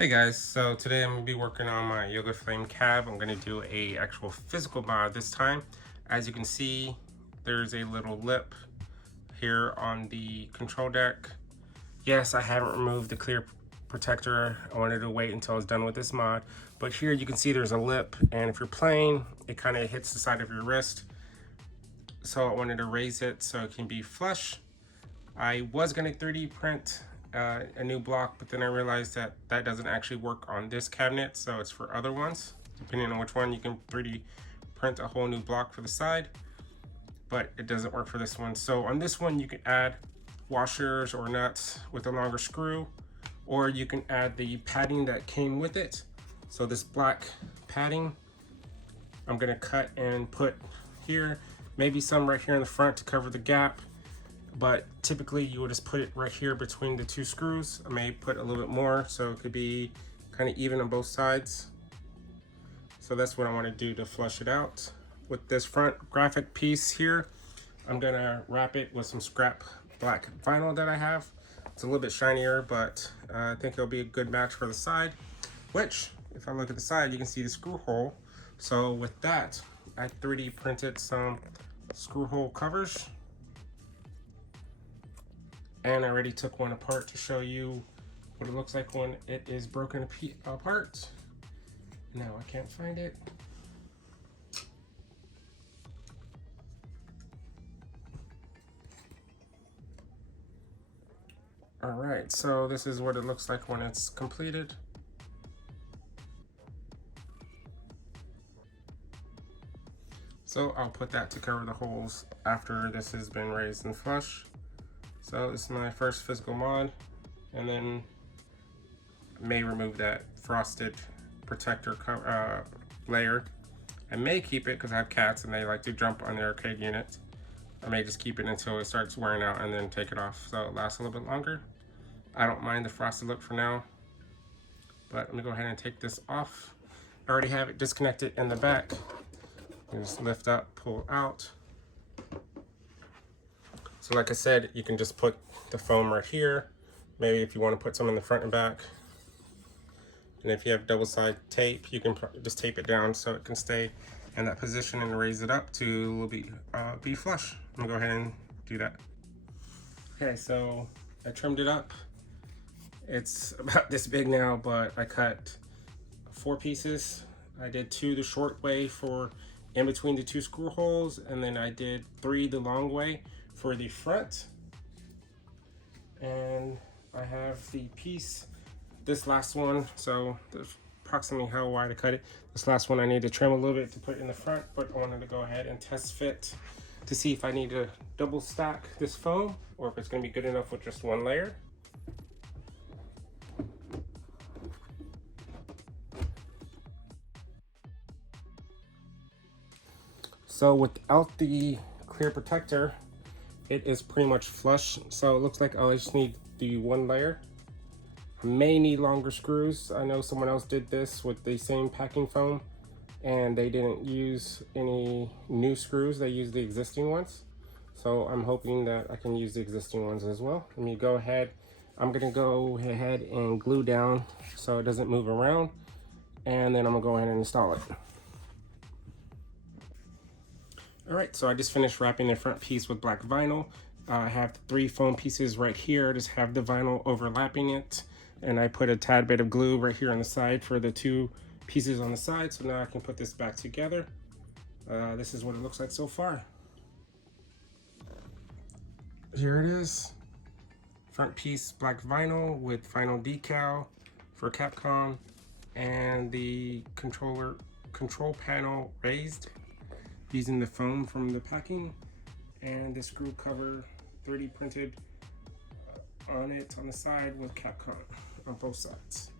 Hey guys, so today I'm going to be working on my Yoga Flame cab. I'm going to do a actual physical mod this time. As you can see, there's a little lip here on the control deck. Yes, I haven't removed the clear protector. I wanted to wait until I was done with this mod. But here you can see there's a lip, and if you're playing, it kind of hits the side of your wrist. So I wanted to raise it so it can be flush. I was going to 3D print a new block, but then I realized that that doesn't actually work on this cabinet, so it's for other ones. Depending on which one, you can 3D print a whole new block for the side, but it doesn't work for this one. So on this one, you can add washers or nuts with a longer screw, or you can add the padding that came with it. So this black padding, I'm gonna cut and put here, maybe some right here in the front to cover the gap. But typically you would just put it right here between the two screws. I may put a little bit more so it could be kind of even on both sides. So that's what I want to do to flush it out. With this front graphic piece here, I'm gonna wrap it with some scrap black vinyl that I have. It's a little bit shinier, but I think it'll be a good match for the side, which if I look at the side, you can see the screw hole. So with that, I 3D printed some screw hole covers. And I already took one apart to show you what it looks like when it is broken apart. Now I can't find it. All right, so this is what it looks like when it's completed. So I'll put that to cover the holes after this has been raised and flush. So this is my first physical mod, and then I may remove that frosted protector layer. I may keep it because I have cats and they like to jump on the arcade unit. I may just keep it until it starts wearing out and then take it off so it lasts a little bit longer. I don't mind the frosted look for now, but let me go ahead and take this off. I already have it disconnected in the back. You just lift up, pull out. So like I said, you can just put the foam right here. Maybe if you want to put some in the front and back. And if you have double-sided tape, you can just tape it down so it can stay in that position and raise it up to be flush. I'm gonna go ahead and do that. Okay, so I trimmed it up. It's about this big now, but I cut 4 pieces. I did 2 the short way for in between the 2 screw holes, and then I did 3 the long way for the front. And I have the piece, this last one, so that's approximately how wide I cut it. This last one I need to trim a little bit to put in the front, but I wanted to go ahead and test fit to see if I need to double stack this foam or if it's going to be good enough with just 1 layer. So without the clear protector, it is pretty much flush. So it looks like I just need the 1 layer. I may need longer screws. I know someone else did this with the same packing foam and they didn't use any new screws. They used the existing ones. So I'm hoping that I can use the existing ones as well. Let me go ahead. I'm gonna go ahead and glue down so it doesn't move around. And then I'm gonna go ahead and install it. All right, so I just finished wrapping the front piece with black vinyl. I have 3 foam pieces right here. Just have the vinyl overlapping it. And I put a tad bit of glue right here on the side for the 2 pieces on the side. So now I can put this back together. This is what it looks like so far. Here it is. Front piece black vinyl with vinyl decal for Capcom. And the control panel raised using the foam from the packing, and the screw cover 3D printed on it on the side with Capcom on both sides.